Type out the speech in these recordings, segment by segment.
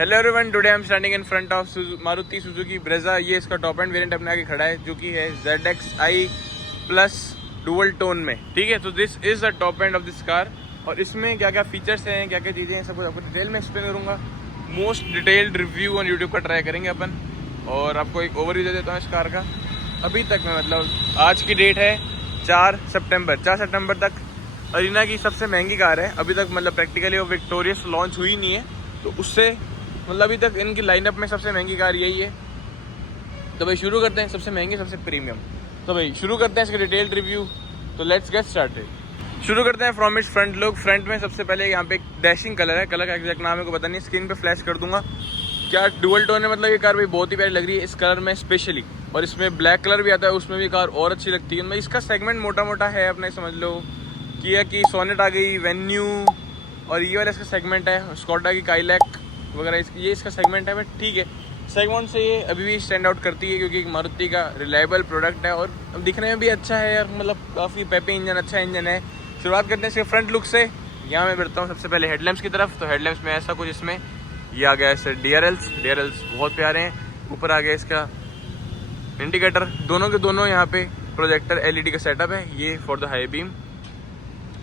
Hello everyone, today I am standing in front of Maruti Suzuki Brezza. ये इसका top end variant अपने आगे खड़ा है जो कि है ZXi प्लस डुअल टोन में। ठीक है, तो this is the top end of this car. और इसमें क्या क्या फीचर्स हैं, क्या क्या चीज़ें हैं, सब कुछ आपको डिटेल में एक्सप्लेन करूँगा। Most detailed review on YouTube का ट्राई करेंगे अपन। और आपको एक ओवरव्यू दे देता हूँ इस कार का। अभी तक में मतलब आज की डेट है 4 सितंबर तक अरीना की सबसे महंगी कार है अभी तक। मतलब प्रैक्टिकली वो विक्टोरियस लॉन्च हुई नहीं है, तो उससे मतलब अभी तक इनकी लाइनअप में सबसे महंगी कार यही है। तो भाई शुरू करते हैं, सबसे महंगी सबसे प्रीमियम। तो भाई शुरू करते हैं इसका डिटेल्ड रिव्यू। तो लेट्स गेट स्टार्टेड। शुरू करते हैं from its front look. Front में सबसे पहले यहाँ पे एक डैशिंग कलर है। कलर का एग्जैक्ट नाम है को पता नहीं, स्क्रीन पे फ्लैश कर दूंगा। क्या डुअल टोन है, मतलब ये कार भाई बहुत ही प्यारी लग रही है इस कलर में स्पेशली। और इसमें ब्लैक कलर भी आता है, उसमें भी कार और अच्छी लगती है। मतलब इसका सेगमेंट मोटा मोटा है अपने, समझ लो किया की सोनेट आ गई, वेन्यू, और ये वाला इसका सेगमेंट है। स्कॉडा की काइलैक वगैरह ये इसका सेगमेंट है। बट ठीक है, सेगमेंट से ये अभी भी स्टैंड आउट करती है क्योंकि मारुति का रिलायबल प्रोडक्ट है और दिखने में भी अच्छा है यार। मतलब काफ़ी पेपी इंजन, अच्छा इंजन है। शुरुआत करते हैं इसके फ्रंट लुक से। यहाँ मैं बढ़ता हूँ सबसे पहले हेडलैम्प्स की तरफ। तो हेडलैम्प्स में ऐसा कुछ इसमें ये आ गया है DRLs बहुत प्यारे हैं। ऊपर आ गया इसका इंडिकेटर, दोनों के दोनों यहाँ पे प्रोजेक्टर LED का सेटअप है, ये फॉर द हाई बीम।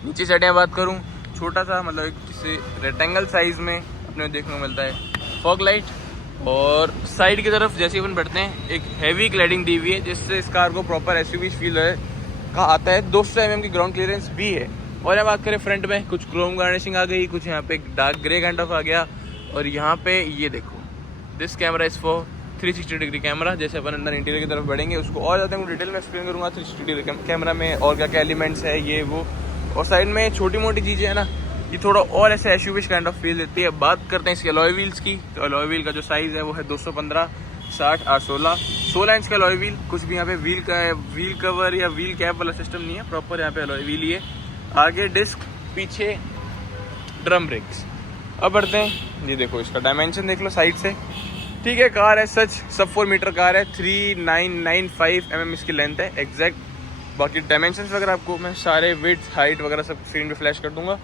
नीचे साइड में बात करूँ, छोटा सा मतलब एक किसी रेक्टेंगल साइज में अपने देखने को मिलता है फॉग लाइट। और साइड की तरफ जैसे अपन बढ़ते हैं एक हैवी क्लैडिंग दी हुई है जिससे इस कार को प्रॉपर SUV फील का आता है। 200 mm की ग्राउंड क्लियरेंस भी है। और यहाँ बात करें फ्रंट में, कुछ क्रोम गार्निशिंग आ गई, कुछ यहाँ पे डार्क ग्रे काइंड ऑफ आ गया। और यहाँ पे ये देखो, this camera is for 360 degree camera. जैसे अपन अंदर इंटीरियर की तरफ बढ़ेंगे उसको और ज़्यादा मैं डिटेल में एक्सप्लेन करूँगा 360 डिग्री कैमरा में और क्या क्या एलिमेंट्स है ये वो। और साइड में छोटी मोटी चीज़ें हैं ना, ये थोड़ा और ऐसे SUV काइंड ऑफ फील देती है। बात करते हैं इसके अलॉय व्हील्स की। तो अलॉय व्हील का जो साइज़ है वो है 215, 60, 8, 16 इंच का अलॉय व्हील। कुछ भी यहाँ पे व्हील का व्हील कवर या व्हील कैप वाला सिस्टम नहीं है, प्रॉपर यहाँ पे अलॉय व्हील ही है। आगे डिस्क, पीछे ड्रम ब्रेक्स। अब बढ़ते हैं, ये देखो इसका डायमेंशन देख लो साइड से। ठीक है, कार है सच सब 4 मीटर कार है। 3995 mm इसकी लेंथ है एग्जैक्ट। बाकी डायमेंशंस वगैरह आपको मैं सारे विड्थ, हाइट वगैरह सब स्क्रीन पे फ्लैश कर दूंगा।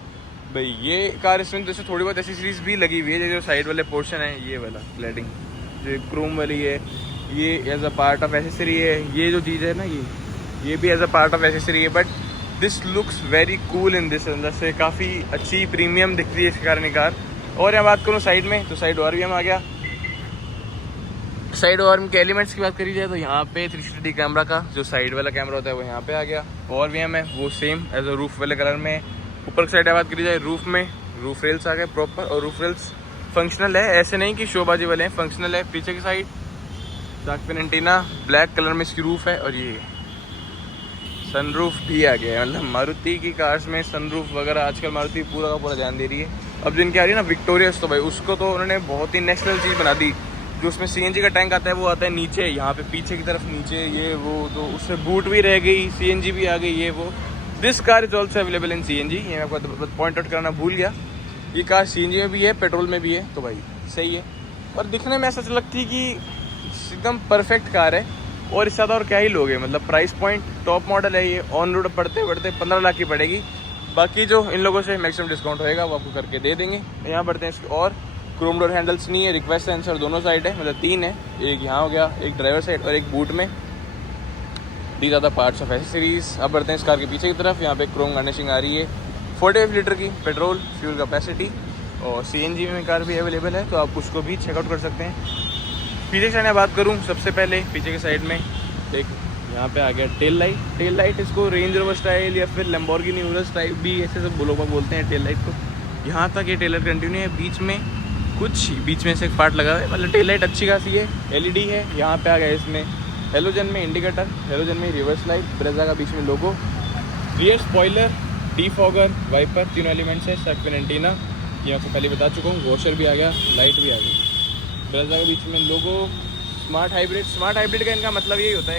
भाई ये कार इसमें जैसे थोड़ी बहुत एसेसरीज भी लगी हुई है। जो साइड वाले पोर्शन है ये वाला क्लैडिंग जो क्रोम वाली है, ये as a part of accessory है। ये जो चीज़ है ना, ये भी as a part of accessory है। But this looks very cool in this. अंदर से काफ़ी अच्छी प्रीमियम दिख रही है इस कारण कार। और यहाँ बात करूँ साइड में, तो साइड ORVM आ गया। साइड ORVM के एलिमेंट्स की बात करी जाए तो यहाँ पे 360 कैमरा का जो साइड वाला कैमरा होता है वो यहाँ पे आ गया। ORVM है वो सेम एज अ रूफ वाले कलर में। ऊपर की साइड बात करी जाए, रूफ में रूफ रेल्स आ गए प्रॉपर। और रूफ रेल्स फंक्शनल है, ऐसे नहीं कि शोबाजी वाले हैं, फंक्शनल है। पीछे की side shark fin antenna, black colour में इसकी रूफ है। और ये सनरूफ भी आ गया है। मतलब मारुति की कार्स में सनरूफ वगैरह आजकल मारुति पूरा का पूरा ध्यान दे रही है। अब जिनकी आ रही है ना विक्टोरियस, तो भाई उसको तो उन्होंने बहुत ही नेक्स्ट लेवल चीज़ बना दी। जो उसमें CNG का टैंक आता है वो आता है नीचे, यहाँ पे पीछे की तरफ नीचे ये वो। तो उससे बूट भी रह गई, CNG भी आ गई ये वो। This car is also available in CNG। ये मैं आपको पॉइंट आउट करना भूल गया, ये कार CNG में भी है, पेट्रोल में भी है। तो भाई सही है। और दिखने में ऐसा लगती है कि एकदम परफेक्ट कार है। और इससे ज़्यादा और क्या ही लोगे। मतलब प्राइस पॉइंट टॉप मॉडल है ये। ऑन रोड बढ़ते बढ़ते 15 लाख की पड़ेगी। बाकी जो इन लोगों से मैक्सिमम डिस्काउंट होएगा वो आपको करके दे देंगे। यहाँ बढ़ते हैं इसके। और क्रोम डोर हैंडल्स नहीं है, रिक्वेस्ट सेंसर दोनों साइड है, मतलब 3 है। एक यहाँ हो गया, एक ड्राइवर साइड और एक बूट में। दी ज़्यादा पार्ट्स ऑफ एसेसरीज। अब बढ़ते हैं इस कार के पीछे की तरफ। यहाँ पे क्रोम गार्निशिंग आ रही है। 45 लीटर की पेट्रोल फ्यूल कैपेसिटी। और CNG में कार भी अवेलेबल है, तो आप उसको भी चेकआउट कर सकते हैं। पीछे से मैं बात करूँ सबसे पहले, पीछे के साइड में एक यहाँ पे आ गया टेल लाइट। टेल लाइट इसको रेंज रोवर स्टाइल या फिर लैम्बोर्गिनी यूरस टाइप भी ऐसे सब लोग बोलते हैं टेल लाइट को। यहाँ तक ये टेल लाइट कंटिन्यू है। बीच में कुछ बीच में से एक पार्ट लगा है, मतलब टेल लाइट अच्छी खासी है। LED है। यहाँ पे आ गया इसमें हेलोजन में इंडिकेटर, हेलोजन में रिवर्स लाइट, ब्रेजा का बीच में लोगो, रियर स्पॉइलर, डीफॉगर, वाइपर, तीनों एलिमेंट्स है। शार्क फिन एंटीना ये आपको पहले बता चुका हूँ। वॉशर भी आ गया, लाइट भी आ गई। ब्रेजा के बीच में लोगो। स्मार्ट हाइब्रिड का इनका मतलब यही होता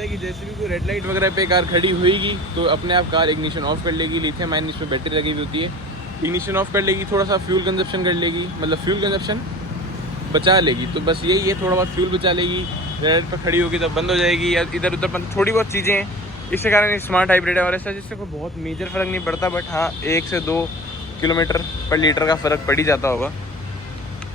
है कि जैसे भी कोई रेड लाइट वगैरह पे कार खड़ी होएगी तो अपने आप कार इग्निशन ऑफ कर लेगी। लिथियम आयन इसमें बैटरी लगी हुई होती है, इग्निशन ऑफ कर लेगी। थोड़ा सा फ्यूल कंजप्शन कर लेगी, मतलब फ्यूल कंजप्शन बचा लेगी। तो बस यही है, थोड़ा बहुत फ्यूल बचा लेगी। रेड पर खड़ी होगी तब बंद हो जाएगी, या इधर उधर थोड़ी बहुत चीज़ें हैं इसके कारण ये स्मार्ट हाइब्रिड है और ऐसा जिससे कोई बहुत मेजर फ़र्क नहीं पड़ता, बट हाँ 1 से 2 किलोमीटर पर लीटर का फ़र्क पड़ ही जाता होगा।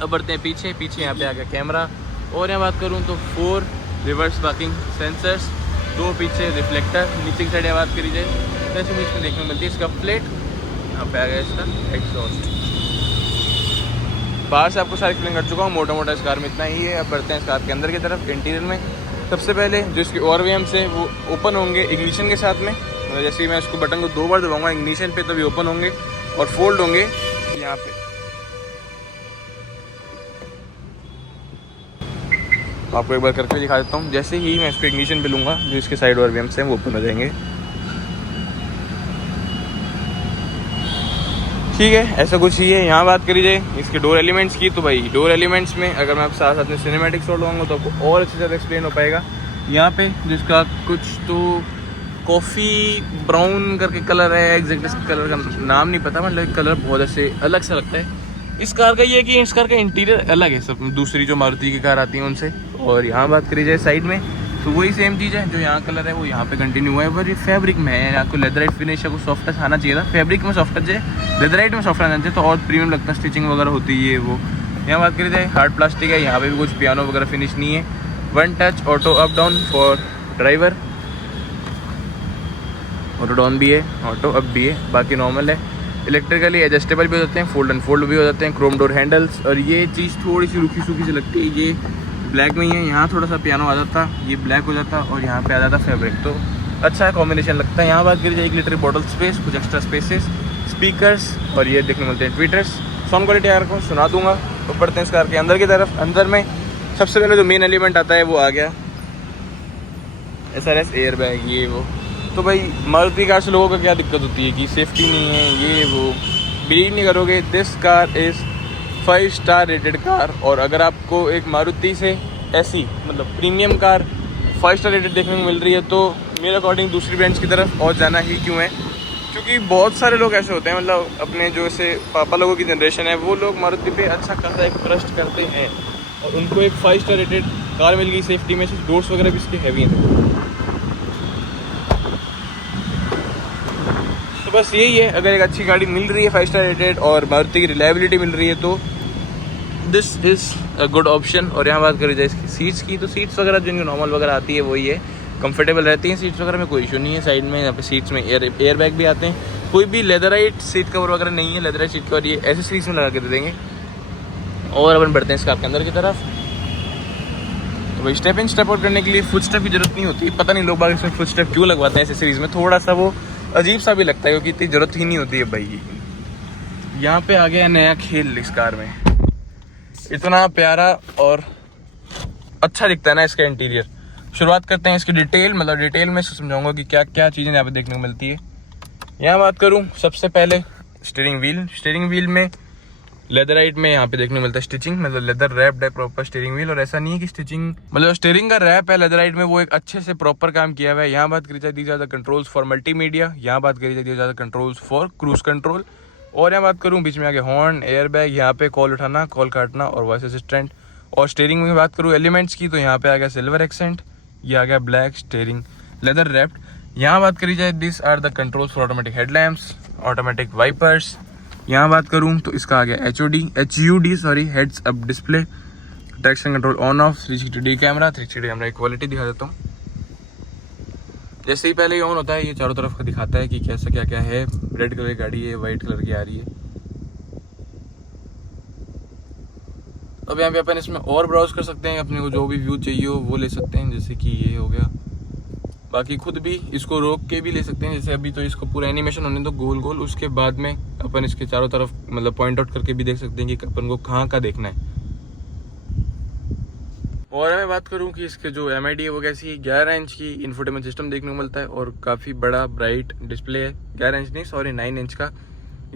अब बढ़ते हैं पीछे। पीछे यहाँ पे आ गया कैमरा, और यहाँ बात करूँ तो 4 रिवर्स पार्किंग सेंसर्स, 2 पीछे रिफ्लेक्टर। नीचे की साइड बात करी जाए तो ऐसे इसमें देखने को मिलती है इसका प्लेट। यहाँ पे आ गया इसका एग्जॉस्ट। बाहर से आपको सारा एक्सप्लेन कर चुका हूँ, मोटा मोटा इस कार में इतना ही है। अब बढ़ते हैं इस कार के अंदर की तरफ। इंटीरियर में सबसे पहले जो इसके ORVMs है वो ओपन होंगे इग्निशन के साथ में। मतलब जैसे ही मैं इसको बटन को 2 बार दबाऊंगा इग्निशन पे, तभी ओपन होंगे और फोल्ड होंगे यहाँ पे। आपको एक बार करके दिखा देता हूँ। जैसे ही मैं इसको इग्निशन पे लूँगा, जो इसके साइड ORVMs हैं वो ओपन हो जाएंगे। ठीक है, ऐसा कुछ ही है। यहाँ बात करी जाए इसके डोर एलिमेंट्स की, तो भाई डोर एलिमेंट्स में अगर मैं आपके साथ साथ में सिनेमैटिक शॉट लगाऊंगा तो आपको और अच्छे से ज़्यादा एक्सप्लेन हो पाएगा। यहाँ पे जिसका कुछ तो कॉफ़ी ब्राउन करके कलर है, एग्जैक्ट इस कलर का नाम नहीं पता, मतलब कलर बहुत ऐसे अलग सा लगता है। इस कार का ये है कि इस कार का इंटीरियर अलग है सब दूसरी जो मारुति की कार आती है उनसे। और यहाँ बात करी जाए साइड में, तो वही सेम चीज़ है, जो यहाँ कलर है वो यहाँ पे कंटिन्यू हुआ है, पर ये फैब्रिक में है। आपको लेदराइट फिनिश है, को सॉफ्ट टच आना चाहिए था। फैब्रिक में सॉफ्ट टच है, लेदराइट में सॉफ्ट टच आना चाहिए, तो और प्रीमियम लगता है। स्टिचिंग वगैरह होती है वो। यहाँ बात करी जाए हार्ड प्लास्टिक है, यहाँ पे भी कुछ पियानो वगैरह फिनिश नहीं है। 1 touch auto up down for driver, auto down भी है, ऑटो अप भी है, बाकी नॉर्मल है। इलेक्ट्रिकली एडजस्टेबल भी हो जाते हैं, फोल्ड एंड फोल्ड भी हो जाते हैं। क्रोम डोर हैंडल्स, और ये चीज़ थोड़ी सी रूखी सूखी से लगती है, ये ब्लैक में ही है। यहाँ थोड़ा सा पियानो आ जाता, ये ब्लैक हो जाता, और यहाँ पे आ जाता फैब्रिक, तो अच्छा कॉम्बिनेशन लगता है। यहाँ बात करी जाए 1 लीटर बॉटल स्पेस, कुछ एक्स्ट्रा स्पेसेस, स्पीकर्स, और ये देखने मिलते हैं ट्विटर्स। साउंड क्वालिटी यार को सुना दूंगा। तो बढ़ते हैं इस कार के अंदर की तरफ। अंदर में सबसे पहले जो मेन एलिमेंट आता है वो आ गया SRS एयर बैग, ये वो। तो भाई मारुति कार से लोगों का क्या दिक्कत होती है कि सेफ्टी नहीं है, ये वो, बिलीव नहीं करोगे, this car is 5 star rated car. और अगर आपको एक मारुति से ऐसी मतलब प्रीमियम कार 5 स्टार रेटेड देखने को मिल रही है, तो मेरे अकॉर्डिंग दूसरी ब्रांड्स की तरफ और जाना ही क्यों है। क्योंकि बहुत सारे लोग ऐसे होते हैं, मतलब अपने जो ऐसे पापा लोगों की जनरेशन है, वो लोग मारुति पे अच्छा खासा एक ट्रस्ट करते हैं, और उनको एक 5 स्टार रेटेड कार मिल गई सेफ्टी में, सिर्फ डोर्स वगैरह भी इसके हैवी हैं। तो बस यही है, अगर एक अच्छी गाड़ी मिल रही है 5 स्टार रेटेड और मारुति की रिलायबिलिटी मिल रही है, तो this is a good option. और यहाँ बात करी जाए इसकी सीट्स की, तो सीट्स वगैरह जिनकी नॉर्मल वगैरह आती है वही है, कंफर्टेबल रहती हैं सीट्स वगैरह में, कोई इशू नहीं है। साइड में यहाँ पे सीट्स में एयर बैग भी आते हैं, कोई भी लेदराइट सीट कवर वगैरह नहीं है। लेदराइट सीट कवर ये एसेसरीज में लगा के दे देंगे। और अपन बढ़ते हैं इस कार के अंदर की तरफ। तो भाई स्टेप इन स्टेप आउट करने के लिए फुट स्टेप की जरूरत नहीं होती। पता नहीं लोग बाग इसमें फुट स्टेप क्यों लगवाते हैं एसेसरीज में, थोड़ा सा वो अजीब सा भी लगता है, क्योंकि इतनी ज़रूरत ही नहीं होती है भाई। यहाँ पे आ गया नया खेल इस कार में, इतना प्यारा और अच्छा दिखता है ना इसका इंटीरियर। शुरुआत करते हैं इसकी डिटेल, मतलब डिटेल में समझाऊंगा कि क्या क्या चीज़ें यहाँ पे देखने को मिलती है। यहाँ बात करूँ सबसे पहले स्टीयरिंग व्हील में लेदराइट में यहाँ पे देखने को मिलता है स्टिचिंग, मतलब लेदर रैप्ड है प्रॉपर स्टीयरिंग व्हील। और ऐसा नहीं है कि स्टिचिंग मतलब स्टीयरिंग का रैप है लेदराइट में, वो एक अच्छे से प्रॉपर काम किया हुआ है। यहाँ बात करी जाए these are the controls for multimedia, यहाँ बात करी जाए these are the controls for cruise control. और यहाँ बात करूँ बीच में आगे हॉर्न, एयर बैग, यहाँ पे कॉल उठाना, कॉल काटना और वॉइस असिस्टेंट। और स्टीयरिंग में बात करूँ एलिमेंट्स की, तो यहाँ पे आ गया सिल्वर एक्सेंट, ये आ गया ब्लैक स्टीयरिंग लेदर रैप्ड। यहाँ बात करी जाए this are the controls for automatic headlamps, automatic wipers. यहाँ बात करूँ तो इसका आ गया HUD heads up display, traction control on off, 360 camera की क्वालिटी दिखा देता हूँ। जैसे ही पहले ही ऑन होता है ये चारों तरफ का दिखाता है कि कैसा क्या क्या है। रेड कलर की गाड़ी है, वाइट कलर की आ रही है। अब यहाँ पे अपन इसमें और ब्राउज कर सकते हैं, अपने को जो भी व्यू चाहिए हो वो ले सकते हैं, जैसे कि ये हो गया। बाकी खुद भी इसको रोक के भी ले सकते हैं, जैसे अभी तो इसको पूरा एनिमेशन होने दो गोल गोल, उसके बाद में अपन इसके चारों तरफ मतलब पॉइंट आउट करके भी देख सकते हैं कि अपन को कहाँ का देखना है। और मैं बात करूँ कि इसके जो MID है वो कैसी है, 11 इंच की इंफोटेनमेंट सिस्टम देखने को मिलता है और काफ़ी बड़ा ब्राइट डिस्प्ले है। 11 इंच नहीं सॉरी 9 इंच का।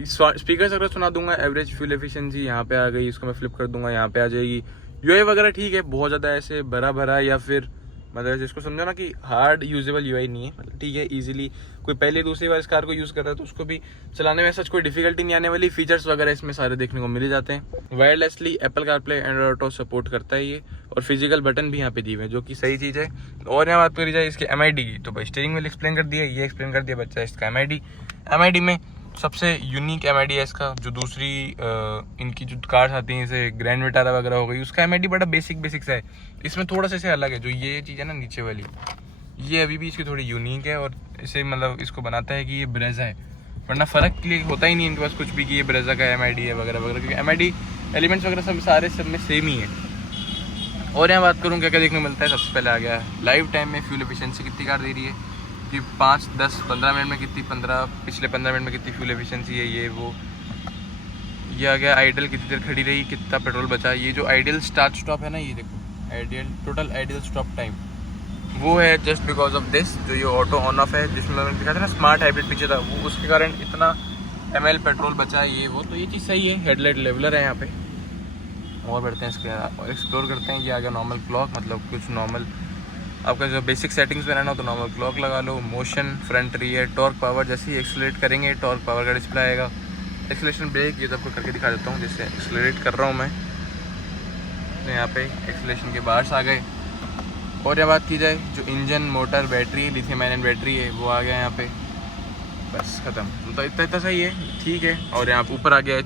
स्पीकर अगर सुना दूंगा, एवरेज फ्यूल एफिशिएंसी यहाँ पे आ गई, इसको मैं फ्लिप कर दूंगा, यहाँ पे आ जाएगी। UI वगैरह ठीक है, बहुत ज़्यादा ऐसे भरा या फिर मतलब जिसको समझो ना कि हार्ड यूजेबल UI नहीं है, मतलब ठीक है इजीली कोई पहले दूसरी बार इस कार को यूज़ कर रहा है तो उसको भी चलाने में सच कोई डिफिकल्टी नहीं आने वाली। फीचर्स वगैरह इसमें सारे देखने को मिल जाते हैं। Wirelessly Apple CarPlay Android auto support करता है ये, और फिजिकल बटन भी यहाँ पे दिए हुए हैं, जो कि सही चीज़ है। और यहाँ बात करी जाए इसके MID की, तो भाई स्टीयरिंग व्हील एक्सप्लेन कर दिया, ये एक्सप्लेन कर दिया बच्चा इसका MID में सबसे यूनिक MID है इसका, जो दूसरी इनकी जो कार्स आती हैं जैसे ग्रैंड विटारा वगैरह हो गई, उसका MID बड़ा बेसिक सा है। इसमें थोड़ा सा इसे अलग है, जो ये चीज़ है ना नीचे वाली, ये अभी भी इसकी थोड़ी यूनिक है और इसे मतलब इसको बनाता है कि ये ब्रेजा है, वरना फ़र्क के लिए होता ही नहीं इनके पास कुछ भी कि ये ब्रेजा का MID है वगैरह वगैरह, क्योंकि MID एलिमेंट्स वगैरह सब में सेम ही है। और यहाँ बात करूँ क्या क्या देखने को मिलता है, सबसे पहले आ गया लाइव टाइम में फ्यूल एफिशिएंसी कितनी कार दे रही है कि 5, 10, 15 मिनट में कितनी, पिछले 15 मिनट में कितनी फ्यूल एफिशिएंसी है, ये वो। ये आ गया आइडल कितनी देर खड़ी रही, कितना पेट्रोल बचा। ये जो आइडियल स्टार्ट स्टॉप है ना, ये देखो ideal total ideal stop time, वो है जस्ट बिकॉज ऑफ दिस, जो ये ऑटो ऑन ऑफ है, जिसमें मैंने दिखा था ना स्मार्ट हाइब्रिड पीछे था, वो उसके कारण इतना ml पेट्रोल बचा है, ये वो। तो ये चीज़ सही है। हेडलाइट लेवलर है यहाँ पे। और बढ़ते हैं इसके और एक्सप्लोर करते हैं। ये आ गया नॉर्मल क्लॉक, मतलब कुछ नॉर्मल आपका जो बेसिक सेटिंग्स में रहना हो तो नॉर्मल क्लॉक लगा लो। Motion, front, rear, torque power, जैसे ही एक्सलेट करेंगे टॉर्क पावर का डिस्प्ले आएगा। एक्सलेशन ब्रेक, ये तो आपको करके दिखा देता हूँ, जैसे एक्सलरेट कर रहा हूँ मैं, तो यहाँ पे एक्सलेशन के बार्स आ गए। और जब बात की जाए जो engine, motor, battery, lithium ion battery है, वो आ गया यहाँ पे, बस ख़त्म। तो इतना सही है, ठीक है। और यहाँ पे ऊपर आ गया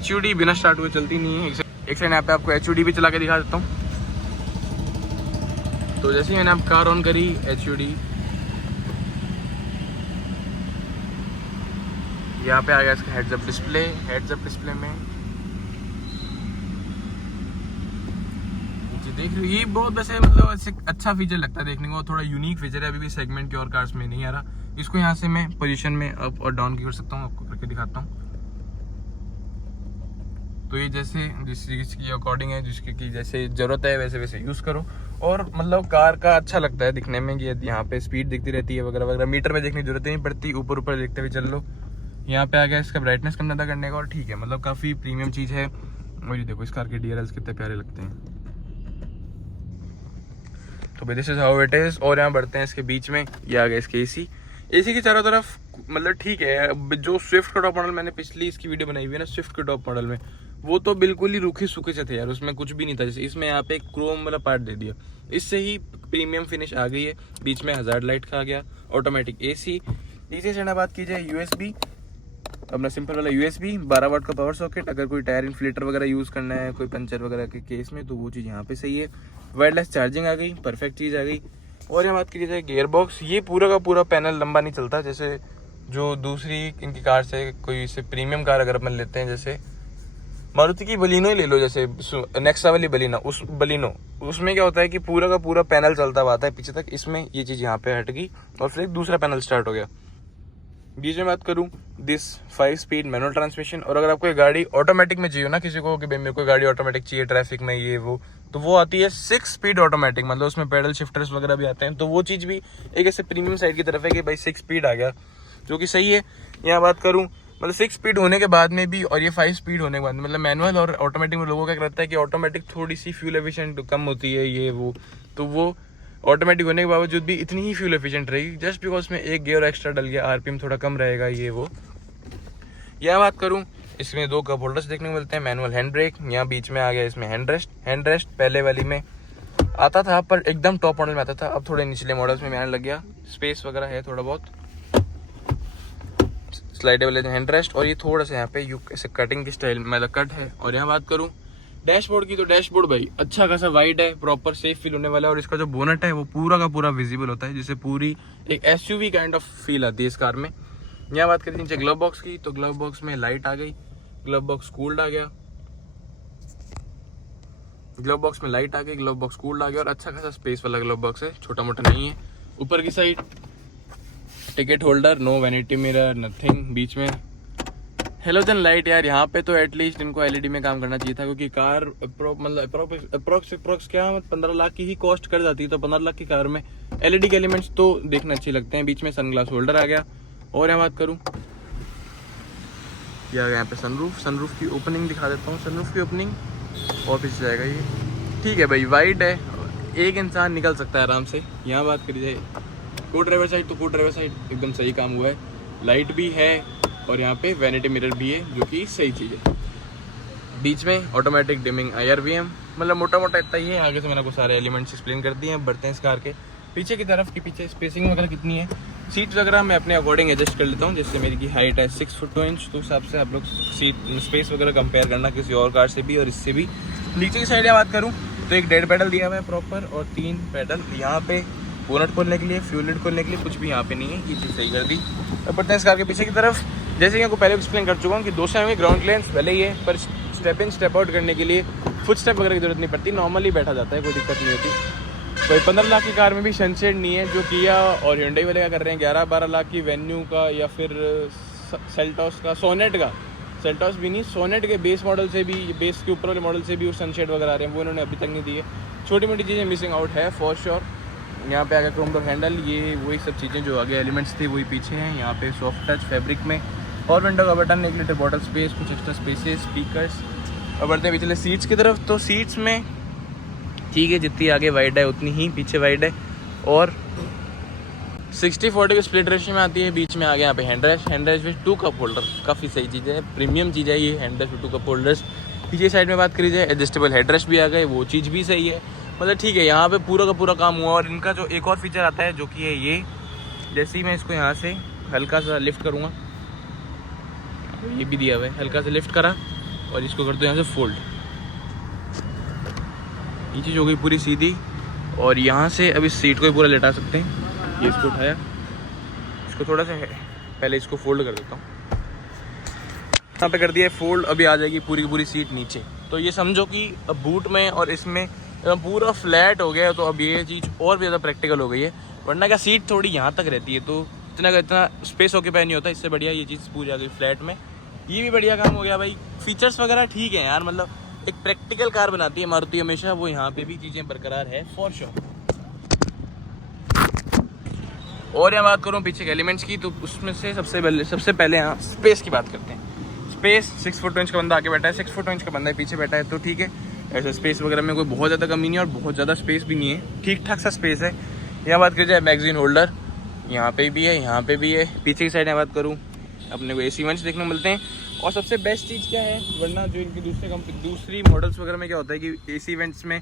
HUD बिना स्टार्ट हुए चलती नहीं है। एक सेकंड यहाँ पे आपको HUD भी चला के दिखा देता हूँ। तो जैसे ही मैंने आप कार ऑन करी, HUD यहाँ पे आ गया इसका heads up display. Heads up display में देख रहे हो, ये बहुत वैसे मतलब ऐसे अच्छा फीचर लगता है देखने को, थोड़ा यूनिक फीचर है, अभी भी सेगमेंट के और कार्स में नहीं आ रहा। इसको यहाँ से मैं पोजीशन में अप और डाउन कर सकता हूँ, आपको करके दिखाता हूँ। तो ये जैसे जिस चीज़ की अकॉर्डिंग है, जिसकी की जैसे ज़रूरत है वैसे वैसे यूज़ करो। और मतलब कार का अच्छा लगता है दिखने में, कि यहाँ पे स्पीड दिखती रहती है वगैरह वगैरह, मीटर में देखने की जरूरत नहीं पड़ती, ऊपर देखते हुए चल लो। यहाँ पे आ गया इसका ब्राइटनेस कम ज़्यादा करने का, और ठीक है, मतलब काफ़ी प्रीमियम चीज़ है। और ये देखो इस कार के DRLs कितने प्यारे लगते हैं। तो भाई this is how it is. और यहाँ बढ़ते हैं इसके बीच में, ये आ गया इसके AC की चारों तरफ, मतलब ठीक है। जो स्विफ्ट का टॉप मॉडल मैंने पिछली इसकी वीडियो बनाई हुई है ना, स्विफ्ट के टॉप मॉडल में, वो तो बिल्कुल ही रूखे सूखे से थे यार, उसमें कुछ भी नहीं था। जैसे इसमें यहाँ पे एक क्रोम वाला पार्ट दे दिया, इससे ही प्रीमियम फिनिश आ गई है। बीच में हज़ार्ड लाइट का आ गया, ऑटोमेटिक AC से बात की जाए, USB अपना सिंपल वाला USB, 12 वाट का पावर सॉकेट। अगर कोई टायर इन्फ्लेटर वगैरह यूज़ करना है कोई पंचर वगैरह के केस में, तो वो चीज़ यहाँ पे सही है। वायरलेस चार्जिंग आ गई, परफेक्ट चीज़ आ गई। और यहाँ बात की जाए गियर बॉक्स, ये पूरा का पूरा पैनल लंबा नहीं चलता, जैसे जो दूसरी इनकी कार से कोई से प्रीमियम कार अगर अपन लेते हैं, जैसे मारुति की बलिनो ही ले लो, जैसे नेक्सा वाली बलिनो, उसमें क्या होता है कि पूरा का पूरा पैनल चलता हुआ आता है पीछे तक। इसमें ये चीज़ यहाँ पे हट गई और फिर एक दूसरा पैनल स्टार्ट हो गया। बीच में बात करूँ, दिस 5 स्पीड मैनुअल ट्रांसमिशन। और अगर आपको ये गाड़ी ऑटोमेटिक में चाहिए ना, किसी को कि भाई मेरे को गाड़ी ऑटोमेटिक चाहिए ट्रैफिक में ये वो, तो वो आती है 6 स्पीड ऑटोमेटिक, मतलब उसमें पेडल शिफ्टर्स वगैरह भी आते हैं। तो वो चीज़ भी एक ऐसे प्रीमियम साइड की तरफ है कि भाई 6 स्पीड आ गया, जो कि सही है। यहाँ बात करूँ, मतलब 6 स्पीड होने के बाद में भी और ये 5 स्पीड होने के बाद, मतलब मैनुअल और ऑटोमेटिक में लोगों का क्या रहता है कि ऑटोमेटिक थोड़ी सी फ्यूल एफिशिएंट कम होती है ये वो, तो वो ऑटोमेटिक होने के बावजूद भी इतनी ही फ्यूल एफिशिएंट रहेगी, जस्ट बिकॉज में एक गियर एक्स्ट्रा डल गया, RPM थोड़ा कम रहेगा ये वो। यह बात करूँ, इसमें 2 कप होल्डर्स देखने को मिलते हैं, मैनुअल हैंड ब्रेक, यहाँ बीच में आ गया इसमें हैंड रेस्ट पहले वाली में आता था, पर एकदम टॉप मॉडल में आता था, अब थोड़े निचले मॉडल्स में आने लग गया। स्पेस वगैरह है थोड़ा बहुत, स्लाइडेबल हैंड रेस्ट। और ये थोड़ा सा यहाँ पे ऐसे कटिंग की स्टाइल मतलब कट है। और यहाँ बात करूँ डैशबोर्ड की, तो डैशबोर्ड भाई अच्छा खासा वाइड है, प्रॉपर सेफ फील होने वाला है। और इसका जो बोनट है वो पूरा का पूरा विजिबल होता है, जिससे पूरी एक SUV काइंड ऑफ फील आती है इस कार में। यहाँ बात करें नीचे ग्लव बॉक्स की, तो ग्लव बॉक्स में लाइट आ गई, ग्लव बॉक्स कूल्ड आ गया, ग्लव बॉक्स में लाइट आ गई, ग्लव बॉक्स कूल्ड आ गया। और अच्छा खासा स्पेस वाला ग्लव बॉक्स है, छोटा मोटा नहीं है। ऊपर की side ticket holder, no vanity mirror, nothing. बीच में हेलोजन लाइट, यार यहाँ पे तो एटलीस्ट इनको LED में काम करना चाहिए था, क्योंकि कार अप्रोक्स क्या 15 लाख की ही कॉस्ट कर जाती है, तो 15 लाख की कार में LED के एलिमेंट्स तो देखना अच्छे लगते हैं। बीच में सनग्लास होल्डर आ गया। और यहाँ बात करूँ, यहाँ पे सनरूफ की ओपनिंग दिखा देता हूँ, सनरूफ की ओपनिंग और पीछे जाएगा ये, ठीक है भाई, वाइड है, एक इंसान निकल सकता है आराम से। यहाँ बात करी जाए को ड्राइवर साइड, तो को ड्राइवर साइड एकदम सही काम हुआ है, लाइट भी है और यहाँ पे वैनिटी मिरर भी है, जो कि सही चीज़ है। बीच में ऑटोमेटिक डिमिंग IRVM, मतलब मोटा मोटा इतना ही है। आगे से मैंने आपको सारे एलिमेंट्स एक्सप्लेन कर दिए हैं। बढ़ते हैं इस कार के पीछे की तरफ कि पीछे स्पेसिंग वगैरह कितनी है। सीट्स वगैरह मैं अपने अकॉर्डिंग एडजस्ट कर लेता हूँ। जैसे मेरी की हाइट है 6 फुट 2 इंच, तो उस हिसाब से आप लोग सीट स्पेस वगैरह कंपेयर करना किसी और कार से भी और इससे भी। नीचे की साइड बात करूँ तो एक डेड पैडल दिया हुआ है प्रॉपर और 3 पैडल यहाँ पे बोनट खोलने के लिए, फ्यूल लिड खोलने के लिए। कुछ भी यहाँ पे नहीं है, ये चीज़ सही कर दी। अब बढ़ते हैं इस कार के पीछे की तरफ। जैसे कि आपको पहले एक्सप्लेन कर चुका हूँ कि 2 से हमें ग्राउंड क्लियरेंस पहले ही है, पर स्टेप इन स्टेप आउट करने के लिए फुट स्टेप वगैरह की जरूरत नहीं पड़ती, नॉर्मली बैठा जाता है, कोई दिक्कत नहीं होती। कोई 15 लाख की कार में भी सनशेड नहीं है जो किया और Hyundai वाले क्या कर रहे हैं 11-12 लाख की वेन्यू का या फिर सेल्टॉस का, सोनेट का, सेल्टॉस भी नहीं सोनेट के बेस मॉडल से भी, बेस के ऊपर वाले मॉडल से भी वो सनशेड वगैरह आ रहे हैं, वो उन्होंने अभी तक नहीं दी है। छोटी मोटी चीज़ें मिसिंग आउट है फॉर श्योर। यहाँ पे आगे क्रोम डोर हैंडल, ये वही सब चीज़ें जो आगे एलिमेंट्स थे वही पीछे हैं। यहाँ पे सॉफ्ट टच फैब्रिक में और विंडो का बटन, 1 लीटर बॉटल स्पेस, कुछ एक्स्ट्रा स्पेसेस, स्पीकर्स। और बढ़ते हैं पिछले सीट्स की तरफ। तो सीट्स में ठीक है, जितनी आगे वाइड है उतनी ही पीछे वाइड है और 60-40 की स्प्लिट रेशियो में आती है। बीच में आगे यहाँ पे hand rest with 2 cup holder, काफ़ी सही चीज़ है, प्रीमियम चीज़ है ये hand rest with 2 cup holders. पीछे साइड में बात करी जाए एडजस्टेबल हेड रेस्ट भी आ गए, वो चीज़ भी सही है। मतलब ठीक है, यहाँ पे पूरा का पूरा काम हुआ। और इनका जो एक और फीचर आता है जो कि है ये, जैसे ही मैं इसको यहाँ से हल्का सा लिफ्ट करूँगा, तो ये भी दिया हुआ है, हल्का सा लिफ्ट करा और इसको कर दो यहाँ से फोल्ड, ये चीज़ हो गई पूरी सीधी। और यहाँ से अब इस सीट को भी पूरा लेटा सकते हैं। ये इसको उठाया, इसको थोड़ा सा पहले इसको फोल्ड कर देता हूँ, यहाँ पे कर दिया है फोल्ड। अभी आ जाएगी पूरी की पूरी सीट नीचे। तो ये समझो कि अब बूट में और इसमें पूरा फ्लैट हो गया है। तो अब ये चीज़ और भी ज़्यादा प्रैक्टिकल हो गई है, वरना क्या सीट थोड़ी यहाँ तक रहती है तो इतना स्पेस ऑक्यूपाई नहीं होता। इससे बढ़िया ये चीज़ पूरी आ गई फ्लैट में, ये भी बढ़िया काम हो गया भाई। फीचर्स वगैरह ठीक है यार, मतलब एक प्रैक्टिकल कार बनाती है मारुति हमेशा, वो यहाँ पे भी चीज़ें बरकरार है फॉर श्योर। और यहाँ बात करूँ पीछे के एलिमेंट्स की, तो उसमें से सबसे पहले यहाँ स्पेस की बात करते हैं। स्पेस 6 फुट 2 इंच का बंदा आगे बैठा है, 6 फुट 2 इंच का बंदा पीछे बैठा है, तो ठीक है, ऐसा स्पेस वगैरह में कोई बहुत ज़्यादा कमी नहीं है और बहुत ज़्यादा स्पेस भी नहीं है, ठीक ठाक सा स्पेस है। यहाँ बात करी जाए मैगजीन होल्डर, यहाँ पे भी है, यहाँ पे भी है। पीछे की साइड में बात करूँ अपने को AC वेंट्स देखने को मिलते हैं। और सबसे बेस्ट चीज़ क्या है, वरना जो इनकी दूसरी मॉडल्स वगैरह में क्या होता है कि AC वेंट्स में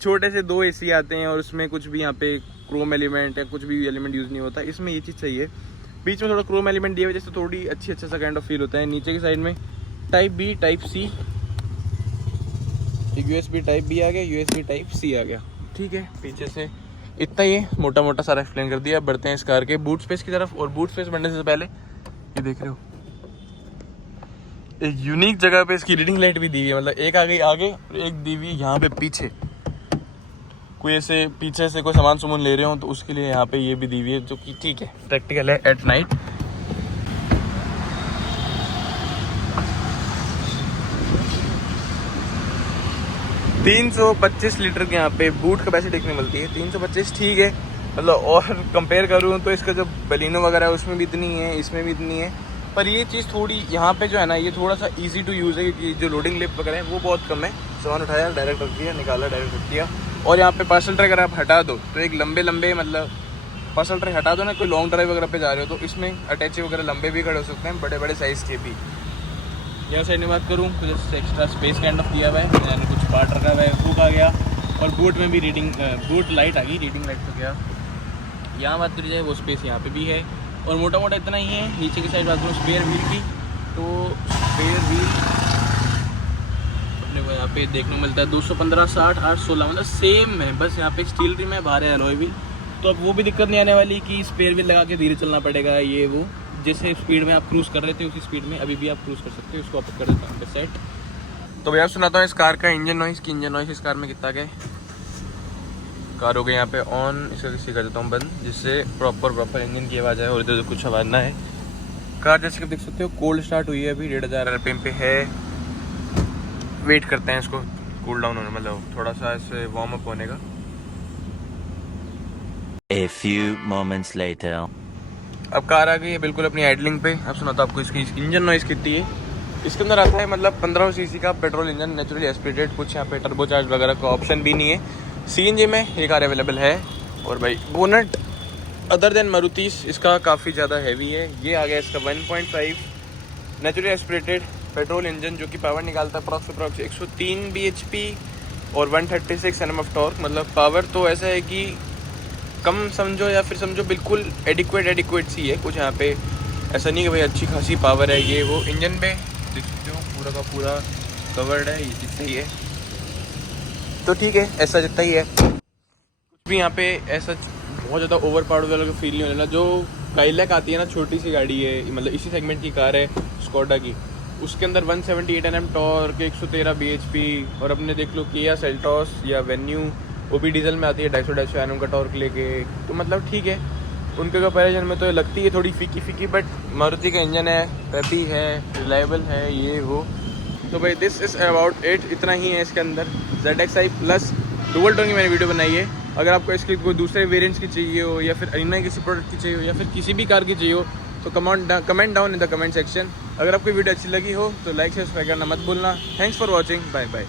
छोटे से 2 AC आते हैं और उसमें कुछ भी यहाँ पे क्रोम एलिमेंट या कुछ भी एलिमेंट यूज़ नहीं होता। इसमें ये चीज़ सही है, बीच में थोड़ा क्रोम एलिमेंट दिया हुआ है, जैसे थोड़ी अच्छा सा काइंड ऑफ फील होता है। नीचे की साइड में टाइप B टाइप C, एक USB टाइप B आ गया, USB टाइप C आ गया, ठीक है। पीछे से इतना ही मोटा मोटा सारा एक्सप्लेन कर दिया। बढ़ते हैं इस कार के बूट स्पेस की तरफ। और बूट स्पेस बढ़ने से पहले ये देख रहे हो एक यूनिक जगह पे इसकी रीडिंग लाइट भी दी हुई है, मतलब एक आ गई आगे और एक दी हुई यहाँ पे पीछे। कोई ऐसे पीछे से कोई सामान सुमान ले रहे हो तो उसके लिए यहाँ पे ये भी दी हुई है, जो कि ठीक है, प्रैक्टिकल है एट नाइट। $325 लीटर के यहाँ पे बूट कैपेसिटी देखने मिलती है। 325 ठीक है, मतलब और कंपेयर करूँ तो इसका जो बलिनो वगैरह है उसमें भी इतनी है, इसमें भी इतनी है। पर ये चीज़ थोड़ी यहाँ पे जो है ना, ये थोड़ा सा इजी टू यूज़ है, क्योंकि जो लोडिंग लिफ्ट वगैरह है वो बहुत कम है। सामान उठाया डायरेक्ट रख दिया, निकाला डायरेक्ट रख दिया। और यहाँ पे पार्सल ट्रे अगर आप हटा दो तो एक लंबे मतलब पार्सल ट्रे हटा दो ना, कोई लॉन्ग ड्राइव वगैरह पे जा रहे हो तो इसमें अटैची वगैरह लंबे भी खड़े हो सकते हैं, बड़े बड़े साइज़ के भी। यहाँ साइड में बात करूँ तो जैसे एक्स्ट्रा स्पेस काइंड ऑफ दिया हुआ है, यानी कुछ पार्ट रखा हुआ है, हुक आ गया। और बूट में भी बूट लाइट आ गई, रीडिंग लाइट तो गया। यहाँ बात करी जाए वो स्पेस यहाँ पे भी है और मोटा मोटा इतना ही है। नीचे की साइड बात करूँ स्पेयर व्हील की, तो स्पेयर व्हील अपने को यहाँ पे देखने को मिलता है 215, 60, 8, 16, मतलब सेम है, बस यहाँ पे स्टील रिम है, बाहर है एलॉय व्हील। तो अब वो भी दिक्कत नहीं आने वाली कि स्पेयर व्हील लगा के धीरे चलना पड़ेगा, ये वो जैसे स्पीड में आप क्रूज़ कर रहे थे उसी स्पीड में अभी भी आप क्रूज़ कर सकते हो। इसको आप कर देता हूँ सेट। तो भैया सुनाता हूँ इस कार का इंजन नॉइस की। इंजन नॉइस इस कार में कितना गए, कार हो गई यहाँ पे ऑन, इसका किसी कर देता हूँ बंद, जिससे प्रॉपर इंजन की आवाज़ है और इधर कुछ आवाज़ ना है। कार जैसे कि देख सकते हो कोल्ड स्टार्ट हुई है, अभी 1500 RPM पे है। वेट करते हैं इसको कूल डाउन होने, मतलब थोड़ा सा ऐसे वार्म अप होने का। A few moments later. अब कार आ गई है बिल्कुल अपनी आइडलिंग पे। अब सुना तो आपको इसकी इंजन नॉइस कितनी है। इसके अंदर आता है मतलब 1500 सीसी का पेट्रोल इंजन, नेचुरली एस्पिरेटेड, कुछ यहाँ पे टर्बोचार्ज वगैरह का ऑप्शन भी नहीं है। CNG में ये कार अवेलेबल है। और भाई बोनट अदर देन मारुति इसका काफ़ी ज़्यादा हैवी है। ये आ गया इसका 1.5 नेचुरली एस्पिरेटेड पेट्रोल इंजन, जो कि पावर निकालता है अप्रॉक्स 103 bhp और 136 Nm ऑफ टॉर्क। मतलब पावर तो ऐसा है कि कम समझो या फिर समझो बिल्कुल एडिक्वेट सी है कुछ। यहाँ पे ऐसा नहीं कि भाई अच्छी खासी पावर है ये वो। इंजन पे देख सकते हो पूरा का पूरा कवर्ड है, ये जितना ही है तो ठीक है, ऐसा जितना ही है। कुछ भी यहाँ पे ऐसा बहुत ज़्यादा ओवर पावर्ड वाला फील नहीं होने ना। जो काइलैक आती है ना, छोटी सी गाड़ी है, मतलब इसी सेगमेंट की कार है स्कोडा की, उसके अंदर 178 Nm टॉर्क, 113 bhp। और अपने देख लो किया सेल्टॉस या वेन्यू, वो भी डीजल में आती है 250 Nm का टॉर्क लेके। तो मतलब ठीक है, उनके कंपैरिजन में तो लगती है थोड़ी फीकी, बट मारुति का इंजन है, पेपी है, रिलायबल है, ये वो। तो भाई दिस इज़ अबाउट इट, इतना ही है इसके अंदर। ZXi प्लस डुअल टोन की मैंने वीडियो बनाई है। अगर आपको इसकी कोई दूसरे वेरिएंट्स की चाहिए हो या फिर अन्य किसी प्रोडक्ट की चाहिए हो या फिर किसी भी कार की चाहिए हो तो comment down in the comment section. अगर आपको वीडियो अच्छी लगी हो तो लाइक सब्सक्राइब करना मत भूलना। Thanks for watching, bye bye.